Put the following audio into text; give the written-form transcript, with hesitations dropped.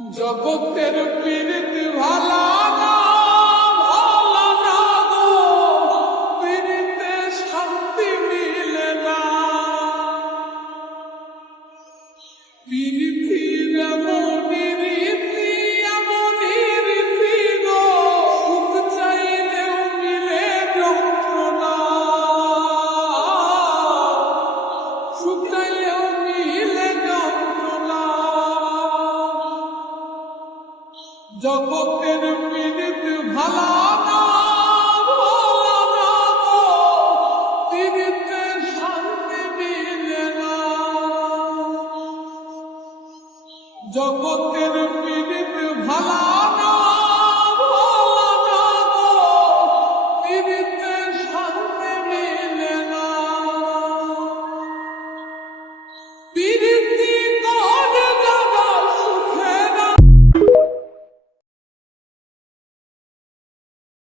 জগতের পীড়িত ভালা না, ভালা না গো, পীড়িতে শান্তি মিলে না। পীড়িতির এমনই রীতি, এমনই রীতি গো, সুখ চাইলেও মিলে যন্ত্রণা, সুখ চাইলেও মিলে যন্ত্রণা। জগতের পীড়িত ভালা না, ভালা না গো, পীড়িতে শান্তি মিলে না। জগতের পীড়িত ভালা না।